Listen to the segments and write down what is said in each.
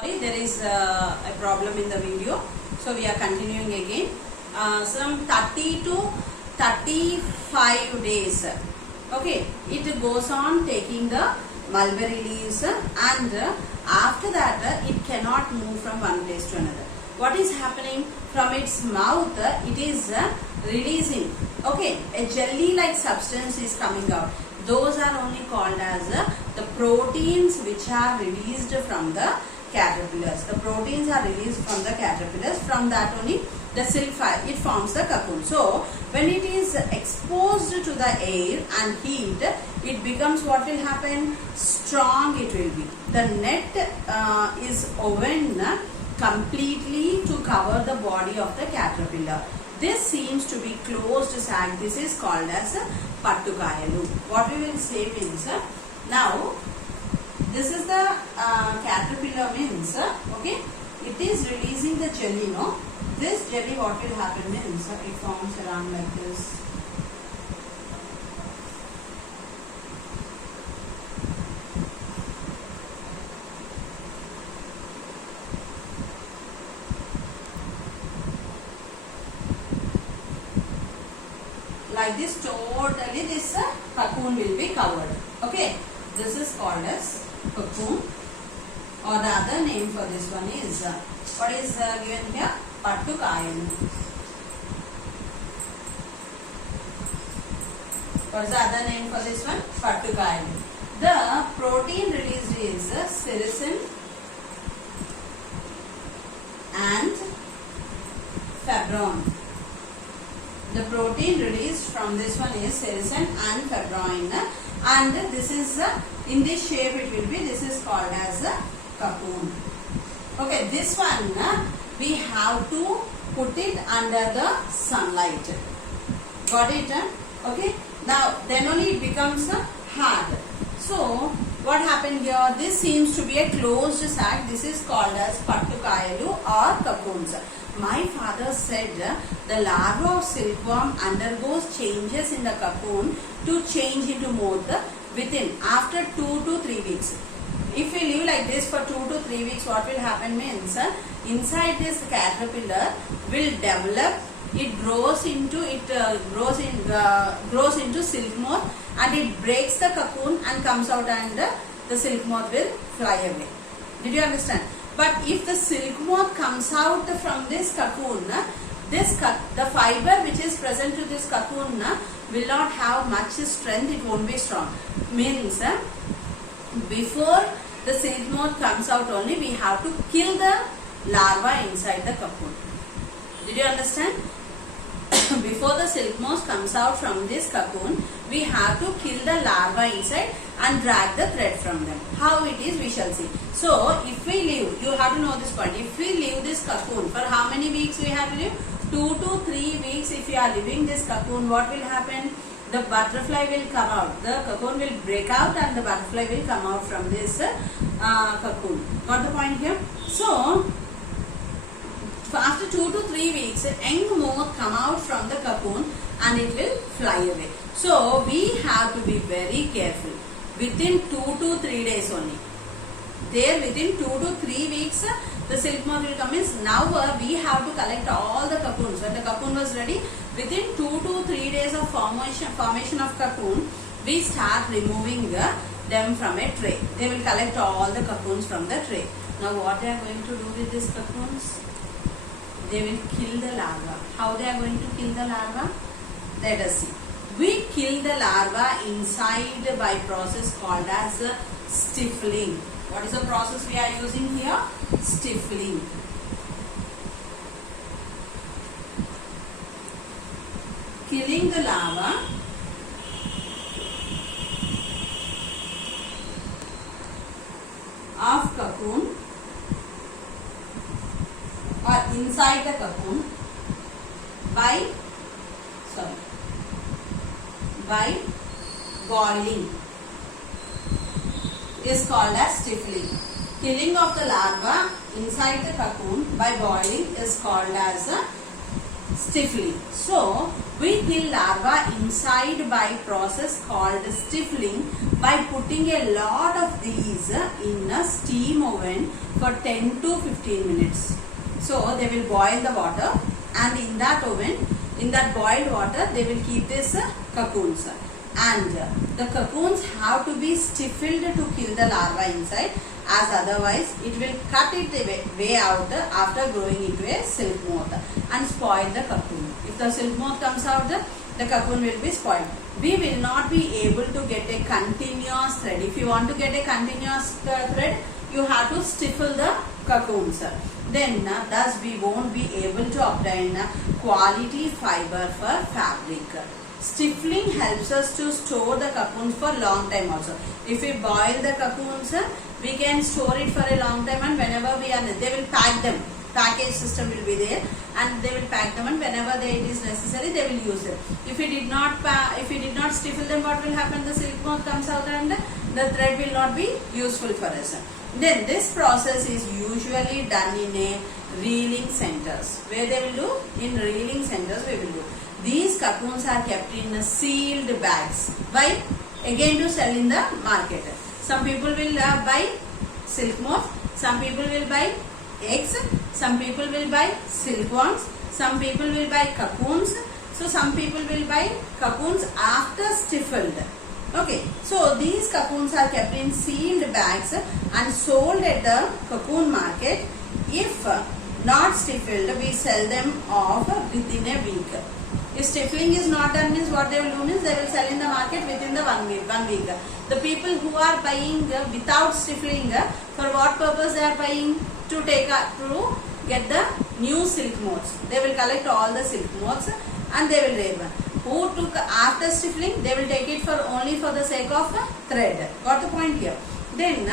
Sorry, there is a problem in the video, so we are continuing again. Some 30 to 35 days. Okay, it goes on taking the mulberry leaves, and after that it cannot move from one place to another. What is happening? From its mouth it is releasing, okay, a jelly like substance is coming out. Those are only called as the proteins which are released from the caterpillars. The proteins are released from the caterpillars. From that only the silk fiber, it forms the cocoon. So when it is exposed to the air and heat, it becomes, what will happen? Strong it will be. The net is woven completely to cover the body of the caterpillar. This seems to be closed sac. This is called as pattukayalu. What we will say means, now this is the caterpillar means, okay, it is releasing the jelly, no? This jelly, what will happen means, it forms around like this. Like this, totally this cocoon will be covered. Okay, this is called as cocoon, or the other name for this one is what is given here? Pattukayalu. What is the other name for this one? Pattukayalu. The protein released is sericin and fibrin. The protein released from this one is sericin and fibrin, and this is in this shape it will be. This is called as a cocoon. Okay, this one we have to put it under the sunlight. Got it? Okay. Now then only it becomes hard. So what happened here? This seems to be a closed sac. This is called as pattukayalu or cocoons. My father said the larva of silkworm undergoes changes in the cocoon to change into moth within after 2 to 3 weeks. If we leave like this for 2 to 3 weeks, what will happen means, inside this caterpillar will develop. It grows into silk moth, and it breaks the cocoon and comes out, and the silk moth will fly away. Did you understand? But if the silk moth comes out from this cocoon, the fiber which is present to this cocoon will not have much strength. It won't be strong. Means before the silk moth comes out only, we have to kill the larva inside the cocoon. Did you understand? Before the silk moth comes out from this cocoon, we have to kill the larva inside and drag the thread from them. How it is, we shall see. So if we leave, you have to know this point. If we leave this cocoon, for how many weeks we have to leave? 2 to 3 weeks. If you are leaving this cocoon, what will happen? The butterfly will come out. The cocoon will break out and the butterfly will come out from this cocoon. Got the point here? So after 2 to 3 weeks, young moth come out from the cocoon and it will fly away. So we have to be very careful. Within 2 to 3 days only. There within 2 to 3 weeks, the silk moth will come in. Now we have to collect all the cocoons. When the cocoon was ready, within 2 to 3 days of formation of cocoon, we start removing them from a tray. They will collect all the cocoons from the tray. Now what they are going to do with these cocoons? They will kill the larva. How they are going to kill the larva? Let us see. We kill the larva inside by process called as stifling. What is the process we are using here? Stifling. Killing the larva of cocoon or inside the cocoon by boiling is called as stifling. Killing of the larva inside the cocoon by boiling is called as Stifling. So we kill larva inside by process called stifling by putting a lot of these in a steam oven for 10 to 15 minutes. So they will boil the water, and in that oven, in that boiled water, they will keep this cocoons. And the cocoons have to be stifled to kill the larva inside, as otherwise it will cut it the way out after growing into a silk moth and spoil the cocoon. If the silk moth comes out, the cocoon will be spoiled. We will not be able to get a continuous thread. If you want to get a continuous thread, you have to stifle the cocoons. Then thus we won't be able to obtain quality fiber for fabric. Stifling helps us to store the cocoons for long time also. If we boil the cocoons, we can store it for a long time, and whenever we are, they will pack them. Package system will be there, and they will pack them, and whenever it is necessary, they will use them. If we did not stifle them, what will happen? The silk moth comes out and the thread will not be useful for us. Then this process is usually done in a reeling centers. Where they will do? In reeling centers we will do. These cocoons are kept in sealed bags. Why? Again to sell in the market. Some people will buy silk moth, some people will buy eggs, some people will buy silkworms, some people will buy cocoons. So some people will buy cocoons after stifled. Okay, so these cocoons are kept in sealed bags and sold at the cocoon market. If not stifled, we sell them off within a week. If stifling is not done, means what they will do means they will sell in the market within the 1 week. The people who are buying without stifling, for what purpose they are buying? To get the new silk moths. They will collect all the silk moths and they will rear one. Who took after stifling, they will take it for only for the sake of thread. Got the point here? Then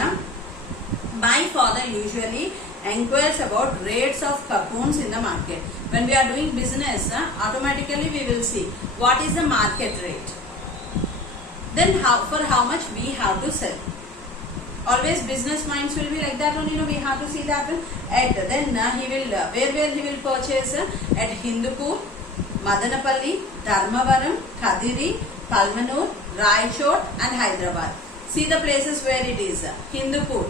my father usually inquires about rates of cocoons in the market. When we are doing business, automatically we will see what is the market rate. Then for how much we have to sell. Always business minds will be like that only. We have to see that one. Then he will where he will purchase at Hindupur, Madanapalli, Dharmavaram, Kadiri, Palmanur, Raichot and Hyderabad. See the places where it is. Hindupur,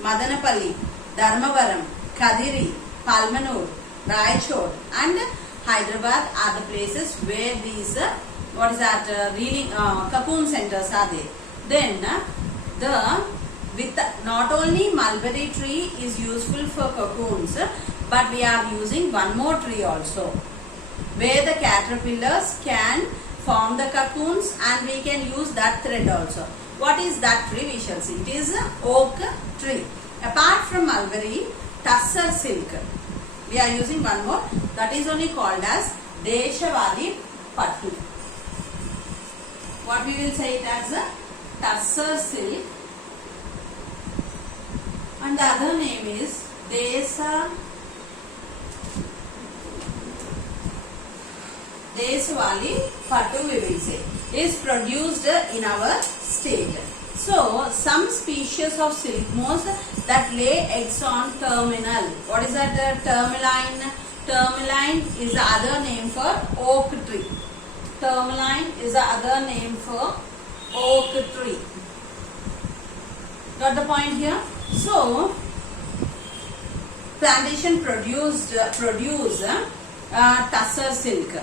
Madanapalli, Dharmavaram, Kadiri, Palmanur, Raichot and Hyderabad are the places where these reeling cocoon centers are there. Then not only mulberry tree is useful for cocoons, but we are using one more tree also, where the caterpillars can form the cocoons and we can use that thread also. What is that tree? We shall see. It is oak tree. Apart from mulberry, tussar silk. We are using one more. That is only called as Deshavali Pattu. What we will say it as a tussar silk. And the other name is Deshavali Pattu, we will say, is produced in our state. So, some species of silk moths that lay eggs on terminal. What is that? Termaline. Termaline is the other name for oak tree. Termaline is the other name for oak tree. Got the point here? So, plantation produce tussar silk.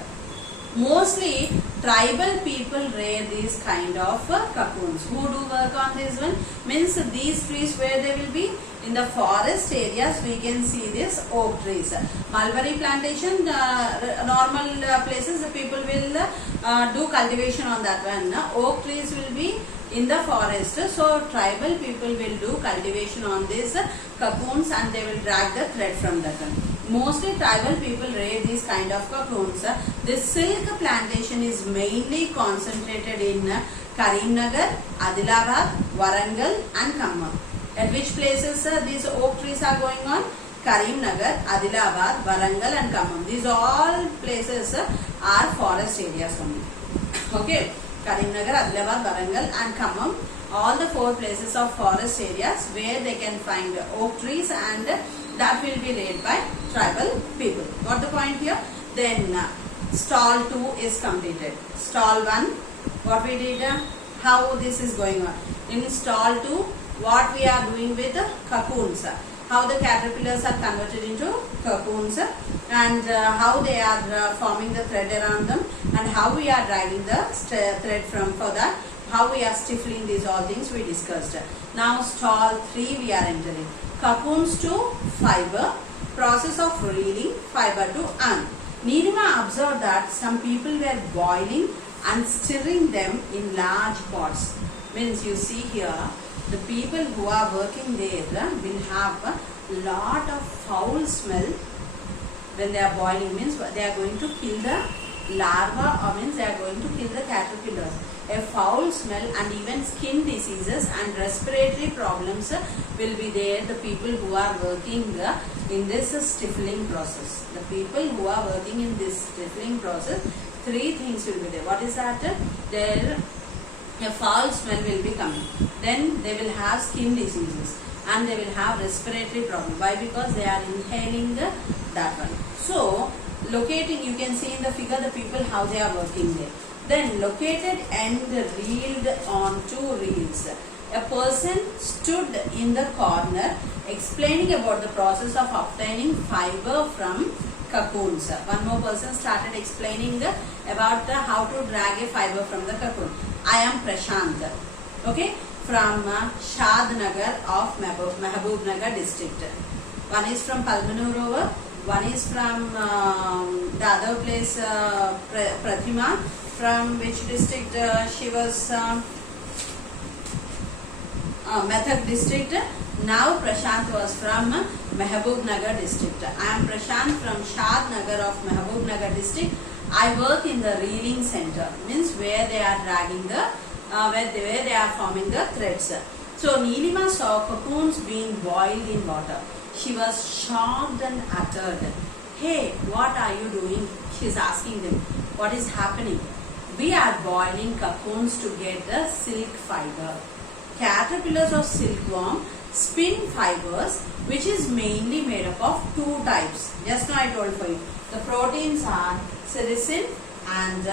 Mostly tribal people rear these kind of cocoons. Who do work on this one? Means these trees where they will be in the forest areas, we can see this oak trees. Mulberry plantation, normal places the people will do cultivation on that one. Oak trees will be in the forest. So tribal people will do cultivation on these cocoons and they will drag the thread from that one. Mostly tribal people rear these kind of cocoons. This silk plantation is mainly concentrated in Karimnagar, Adilabad, Warangal and Khammam. At which places these oak trees are going on? Karimnagar, Adilabad, Warangal and Khammam. These all places are forest areas only. Okay. Karimnagar, Adilabad, Warangal and Khammam. All the 4 places of forest areas where they can find oak trees and that will be reared by tribal people. Got the point here? Then stall 2 is completed. Stall 1, what we did, how this is going on. In stall 2, what we are doing with the cocoons, how the caterpillars are converted into cocoons, and how they are forming the thread around them, and how we are dragging the thread for that, how we are stifling, these all things we discussed. Now stall 3 we are entering. Cocoons to fiber, process of reeling fiber to yarn. Nilima observed that some people were boiling and stirring them in large pots. Means you see here, the people who are working there will have a lot of foul smell when they are boiling. Means they are going to kill the larva, or means they are going to kill the caterpillars. A foul smell and even skin diseases and respiratory problems will be there. The people who are working in this stifling process. The people who are working in this stifling process, 3 things will be there. What is that? There a foul smell will be coming. Then they will have skin diseases and they will have respiratory problem. Why? Because they are inhaling that one. So locating, you can see in the figure the people how they are working there. Then located and reeled on 2 reels. A person stood in the corner explaining about the process of obtaining fiber from cocoons. One more person started explaining about how to drag a fiber from the cocoon. I am Prashant, okay, from Shadnagar of Mahabubnagar district. One is from Palmanur, one is from the other place, Pratima. From which district she was? Method district. Now Prashant was from Mahabubnagar district. I am Prashant from Shadnagar of Mahabubnagar district. I work in the reeling center, means where they are dragging the, where they are forming the threads. So Nilima saw cocoons being boiled in water. She was shocked and uttered, "Hey, what are you doing?" She is asking them, "What is happening?" "We are boiling cocoons to get the silk fiber." Caterpillars of silkworm spin fibers, which is mainly made up of 2 types. Just now I told for you. The proteins are sericin and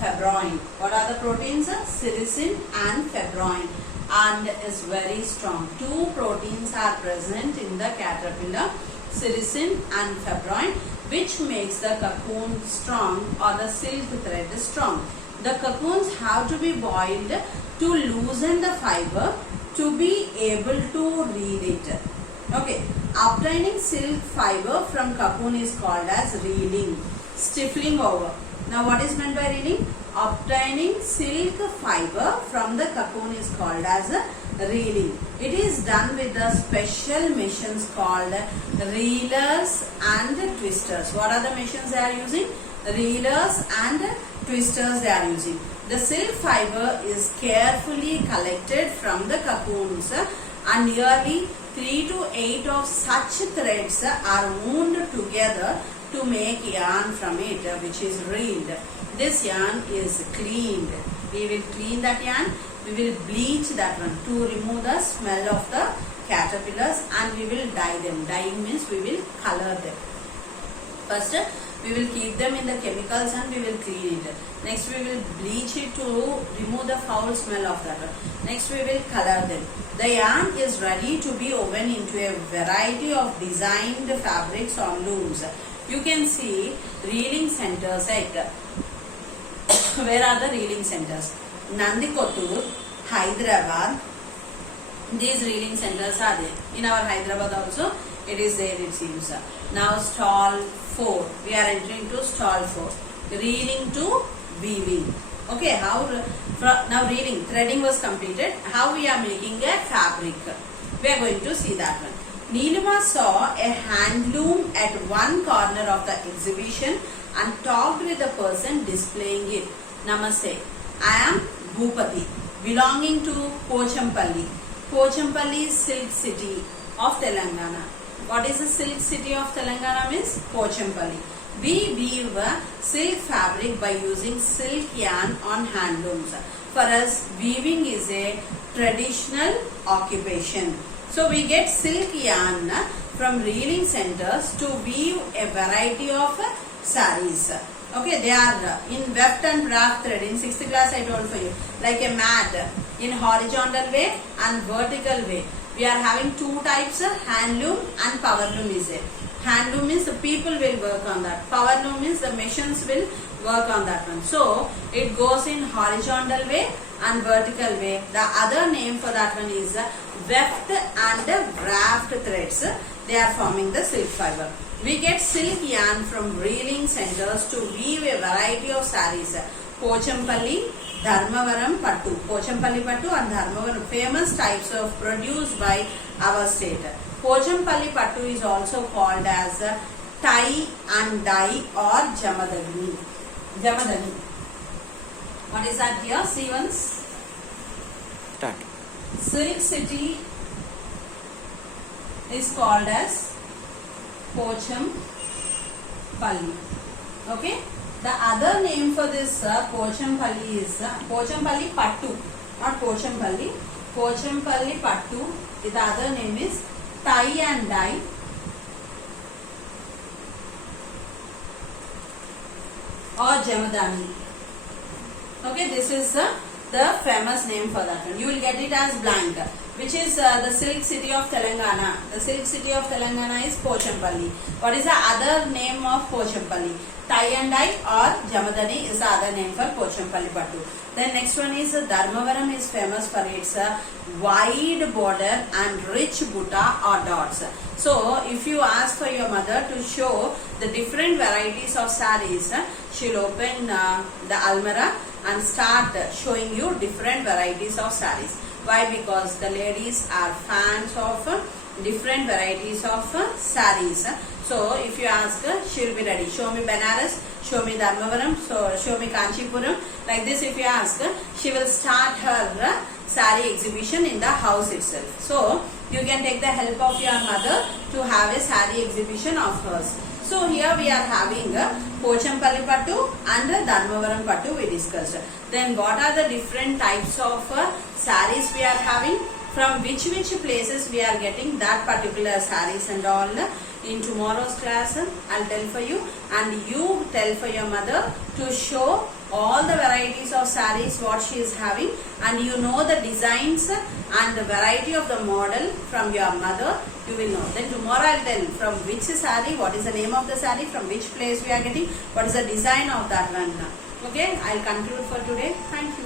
fibroin. What are the proteins? Sericin and fibroin, and is very strong. 2 proteins are present in the caterpillar, sericin and fibroin, which makes the cocoon strong or the silk thread strong. The cocoons have to be boiled to loosen the fiber to be able to reel it. Okay, obtaining silk fiber from cocoon is called as reeling, stifling over. Now what is meant by reeling? Obtaining silk fiber from the cocoon is called as reeling. It is done with the special machines called reelers and twisters. What are the machines they are using? Reelers and twisters they are using. The silk fiber is carefully collected from the cocoons, and nearly 3 to 8 of such threads are wound together to make yarn from it, which is reeled. This yarn is cleaned. We will clean that yarn. We will bleach that one to remove the smell of the caterpillars, and we will dye them. Dyeing means we will color them. First, we will keep them in the chemicals and we will clean it. Next, we will bleach it to remove the foul smell of that one. Next, we will color them. The yarn is ready to be woven into a variety of designed fabrics on looms. You can see reeling centers like, where are the reeling centers? Nandikotur, Hyderabad. These reeling centers are there. In our Hyderabad also, it is there, it seems. Now stall 4. We are entering to stall 4. Reeling to weaving. Okay, how now reeling, threading was completed. How we are making a fabric? We are going to see that one. Nilima saw a hand loom at one corner of the exhibition and talked with the person displaying it. Namaste. I am Bhupati, belonging to Pochampalli. Pochampalli is silk city of Telangana. What is the silk city of Telangana means? Pochampalli. We weave silk fabric by using silk yarn on hand looms. For us, weaving is a traditional occupation. So we get silk yarn from reeling centers to weave a variety of sarees. Okay, they are in weft and draft thread. In 6th class I told for you, like a mat in horizontal way and vertical way. We are having two types, handloom and powerloom is it. Handloom means the people will work on that. Powerloom means the machines will work on that one. So it goes in horizontal way and vertical way. The other name for that one is weft and draft threads. They are forming the silk fiber. We get silk yarn from reeling centers to weave a variety of sarees. Pochampalli, Dharmavaram Pattu. Pochampalli Pattu and Dharmavaram, famous types of produced by our state. Pochampalli Pattu is also called as tie and dye or Jamadagni. Jamadagni. What is that here? See once. Start. Silk city is called as Pochampalli. Okay. The other name for this Pochampalli is Pochampalli Pattu, not Pochampalli. Pochampalli Pattu. The other name is tie and dye or Jamadani. Okay, this is the famous name for that one. You will get it as blank, which is the silk city of Telangana. The silk city of Telangana is Pochampalli. What is the other name of Pochampalli? Tie and dye or Jamadani is the other name for Pochampalli Pattu. Then next one is Dharmavaram is famous for its wide border and rich butta or dots. So if you ask for your mother to show the different varieties of sarees, she'll open the almirah and start showing you different varieties of sarees. Why? Because the ladies are fans of different varieties of sarees. So if you ask her, she will be ready. Show me Banaras, show me Dharmavaram, so show me Kanchipuram. Like this, if you ask her, she will start her saree exhibition in the house itself. So you can take the help of your mother to have a saree exhibition of hers. So here we are having Pochampalli Pattu and Dharmavaram Pattu we discussed. Then what are the different types of sarees we are having? From which places we are getting that particular sarees and all. In tomorrow's class I'll tell for you, and you tell for your mother to show all the varieties of sarees what she is having, and you know the designs and the variety of the model from your mother, you will know. Then tomorrow I'll tell from which saree, what is the name of the saree, from which place we are getting, what is the design of that one. Okay, I'll conclude for today. Thank you.